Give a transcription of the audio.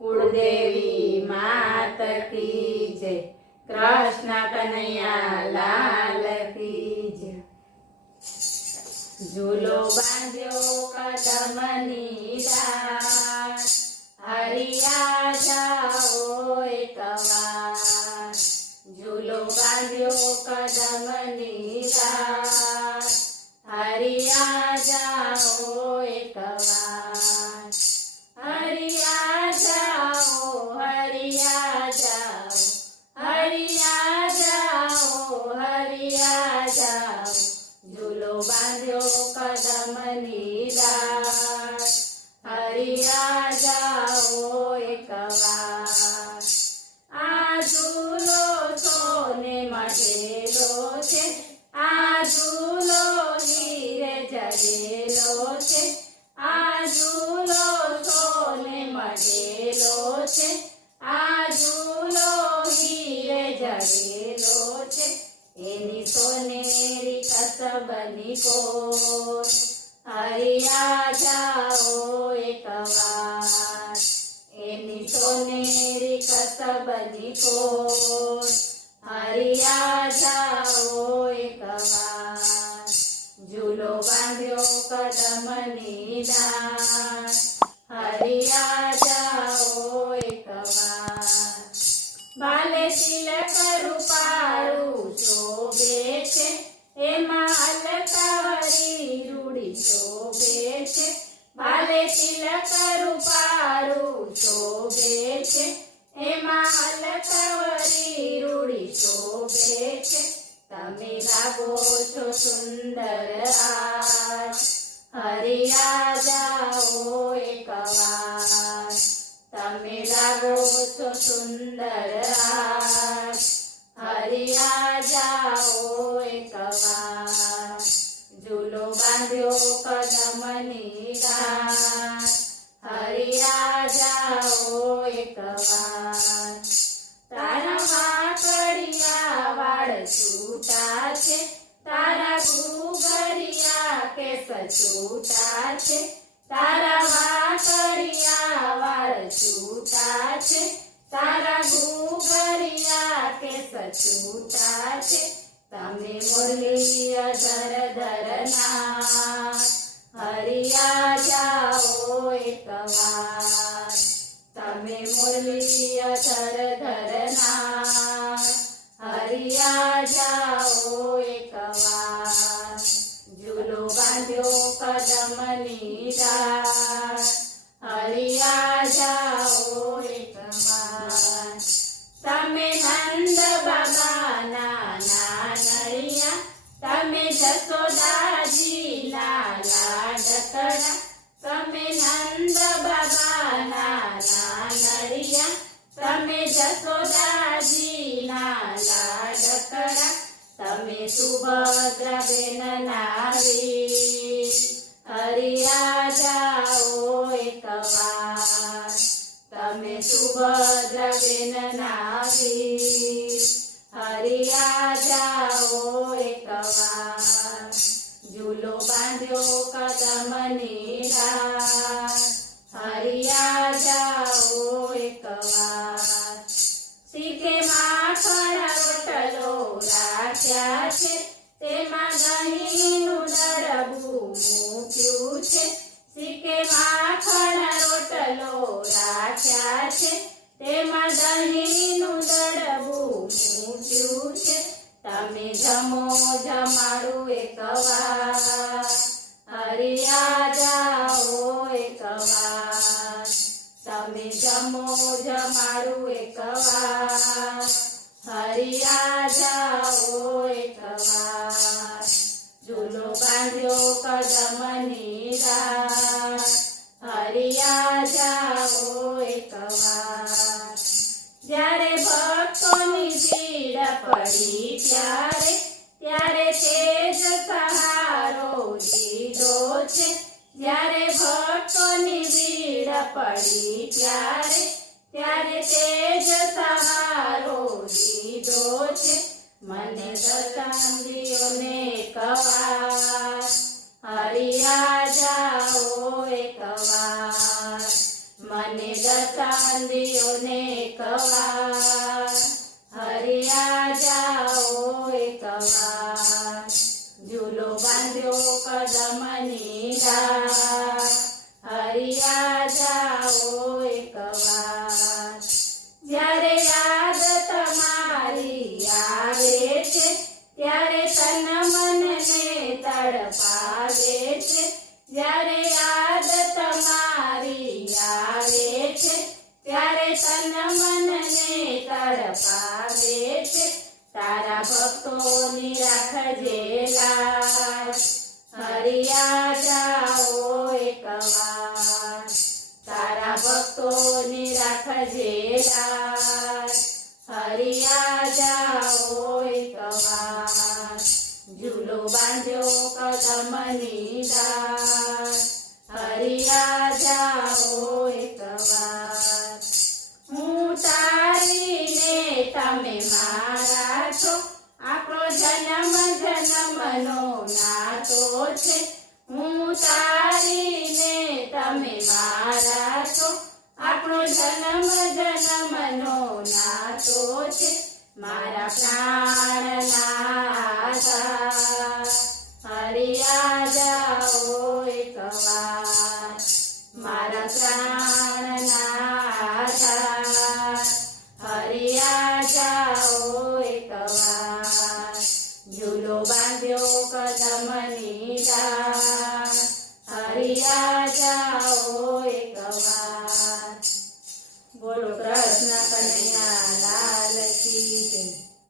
कुलदेवी मात की जय। कृष्ण कन्हैया लाल की जय। झूलो बांध्यो कदमनी डार, हरिया जाओ एक वार। झूलो बांध्यो कदमनी डार, हरिया जाओ एक वार। हरिया जाओ, हरिया जाओ, हरिया जाओ, हरिया जाओ। झूलो बांध्यो कदमनी डार, हरिया जाओ एक वार। आ झूलो सोने मढेलो छे, आ झूलो हीरे जड़ेलो छे। आ झूलो सोने मढेलो छे, आ झूलो हीरे जड़ेलो छे। एनी सोनेरी कसबनी कोर, हरिया जाओ एक वार। एनी सोनेरी कसबनी कोर, हरिया जाओ एक वार। झूलो बांध्यो कदमनी डार, हरिया जाओ एक वार। बाले तिलक रूपारू शोभे छे, एमां अलकावरी रूड़ी शोभे छे। बाले तिलक रूपारू शोभे छे, एमां अलकावरी रूड़ी शोभे छे। तमे लागो छो सुंदर आज, हरिया जाओ एक वार। तमे लागो छो सुंदर आज, हरिया जाओ एक वार। झूलो बांध्यो कदमनी डार, हरिया जाओ एक वार। तारा वाकड़िया वाળ छूटा छे, तारा घूघरिया केस छूटा छे। तारा वाकड़िया वाળ छूटा छे, तारा घूघरिया केस छूटा छे। तमे मुरली अधर धरना, हरिया जाओ एक वार। तमे मुरली अधर धरना, हरिया जाओ एक वार। झूलो बांध्यो कदमनी डार, हरिया जाओ एक वार। तमे नंद बाबाना नानड़िया, तमे जसोदाजीना लाडकड़ा। तमे नंद बाबाना नानड़िया, तमे जसोदाजीना लाडकड़ा। तमे सुभद्रा बेनना वीर, हरिया जाओ एक वार। तमे सुभद्रा बेनना वीर, हरिया जाओ एक वार। झूलो बांध्यो कदमनी डार, हरिया जाओ एक वार। सीके माखण रोटलो राख्या छे, तेमां दहीनुं दड़बुं मूक्युं छे। सीके माखण रोटलो राख्या छे, तेमां दहीनुं दड़बुं मूक्युं छे। तमे जमो जमाड़ू एक वार, हरिया जाओ एक वार। तमे जमो जमाड़ू एक वार, हरिया जाओ एक वार। झूलो बांध्यो कदमनी डार, हरिया जाओ एक वार। જ્યારે ભક્તોની ભીડ પડી ત્યારે, ત્યારે તેજ સહારો દીધો છે। જ્યારે ભક્તોની ભીડ પડી ત્યારે, ત્યારે તેજ સહારો દીધો છે। મને દશાંગીઓને કવાર, હરિયા જાઓ એક વાર। મને દશાંગ કદમની ડાળ હરિયા જાઓ એકવાર જ્યારે યાદ તમારી આવે છે ત્યારે તન મનને તડપાવે છે જ્યારે યાદ તમારી આવે છે ત્યારે તન મનને તડપાવે છે તારા ભક્તોની રાખજે લાજ હરિયા જાઓ એકવાર તારા ભક્તોની રાખજે લાજ હરિયા જાઓ એકવાર ઝૂલો બાંધ્યો કદમની ડાળ હરિયા જાઓ એકવાર હું તારીને તમે મારા છો આપણો જન્મ જન્મનો નાતો છે હું તારીને તમે મારા છો આપણો જન્મ જન્મનો નાતો છે મારા પ્રાણના